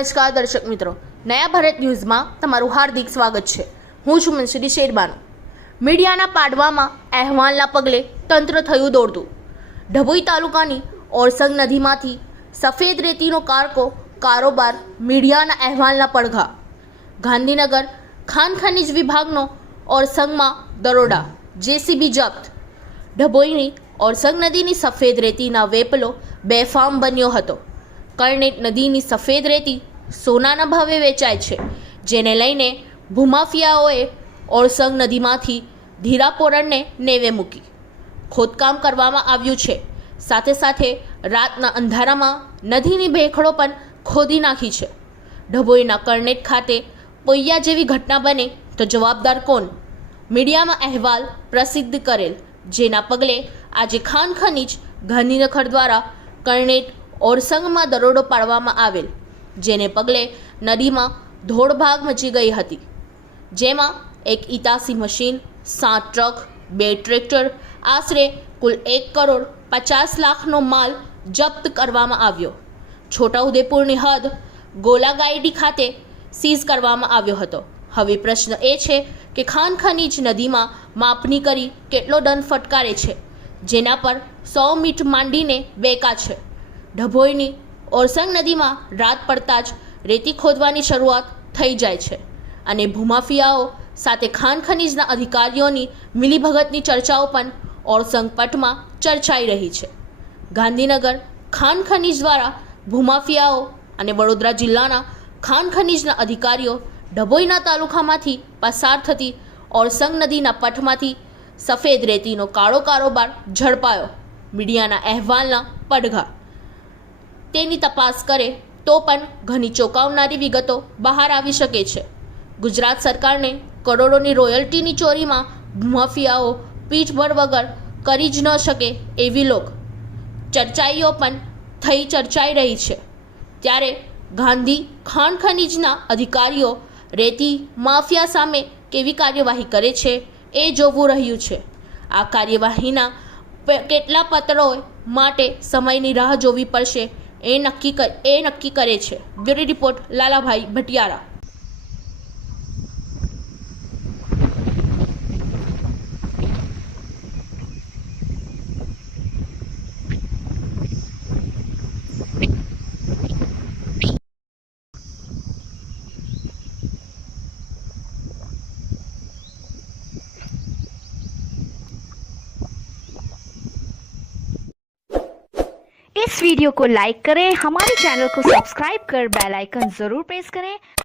નમસ્કાર દર્શક મિત્રો, નયા ભારત ન્યૂઝમાં તમારું હાર્દિક સ્વાગત છે। હું છું મનસુરી શેરબાનુ। મીડિયાના પાડવામાં અહેવાલના પગલે તંત્ર થયું દોડતું। ડભોઈ તાલુકાની ઓરસંગ નદીમાંથી સફેદ રેતીનો કારોબાર મીડિયાના અહેવાલના પડઘા। ગાંધીનગર ખાન ખનીજ વિભાગનો ઓરસંગમાં દરોડા, જેસીબી જપ્ત। ડભોઈની ઓરસંગ નદીની સફેદ રેતીના વેપલો બેફામ બન્યો હતો। કર્ણેટ નદીની સફેદ રેતી સોનાના ભાવે વેચાય છે, જેને લઈને ભૂમાફિયાઓએ ઓરસંગ નદીમાંથી ધીરાપોરણને નેવે મૂકી ખોદકામ કરવામાં આવ્યું છે। સાથે સાથે રાતના અંધારામાં નદીની ભેખડો પણ ખોદી નાખી છે। ડભોઈના કર્ણેટ ખાતે પોઈયા જેવી ઘટના બને તો જવાબદાર કોણ? મીડિયામાં અહેવાલ પ્રસિદ્ધ કરેલ, જેના પગલે આજે ખાન ખનીજ ગાંધીનગર દ્વારા કર્ણેટ ઓરસંગમાં દરોડો પાડવામાં આવેલ, જેને પગલે નદીમાં ધોળભાગ મચી ગઈ હતી, જેમાં એક ઇતાસી મશીન, 7 ટ્રક, 2 ટ્રેક્ટર, આશરે કુલ 1,50,00,000નો માલ જપ્ત કરવામાં આવ્યો। છોટાઉદેપુરની હદ ગોલાગાયડી ખાતે સીઝ કરવામાં આવ્યો હતો। હવે પ્રશ્ન એ છે કે ખાન ખનીજ નદીમાં માપણી કરી કેટલો દંડ ફટકારે છે, જેના પર 100 મીટ માંડીને બેકા છે। ડભોઈની ઓરસંગ નદીમાં રાત પડતા જ રેતી ખોદવાની શરૂઆત થઈ જાય છે અને ભૂમાફિયાઓ સાથે ખાન ખનીજના અધિકારીઓની મિલીભગતની ચર્ચાઓ પણ ઓરસંગ પટમાં ચર્ચાઈ રહી છે। ગાંધીનગર ખાન ખનીજ દ્વારા ભૂમાફિયાઓ અને વડોદરા જિલ્લાના ખાન ખનીજના અધિકારીઓ ડભોઈના તાલુકામાંથી પસાર થતી ઓરસંગ નદીના પટમાંથી સફેદ રેતીનો કારોબાર ઝડપાયો। મીડિયાના અહેવાલના પડઘા તેની તપાસ કરે તો પણ ઘણી ચોંકાવનારી વિગતો બહાર આવી શકે છે। ગુજરાત સરકારને કરોડોની રોયલ્ટીની ચોરીમાં ભૂમાફિયાઓ પીઠબળ વગર કરી જ ન શકે એવી ચર્ચાઈઓ પણ ચર્ચાઈ રહી છે। ત્યારે ગાંધી ખાન ખનીજના અધિકારીઓ રેતી માફિયા સામે કેવી કાર્યવાહી કરે છે એ જોવું રહ્યું છે। આ કાર્યવાહીના કેટલા પત્રો માટે સમયની રાહ જોવી પડશે એ નક્કી કરે છે। Bureau report Lalabhai Bhatiyara. इस वीडियो को लाइक करें, हमारे चैनल को सब्सक्राइब कर बेल आइकन जरूर प्रेस करें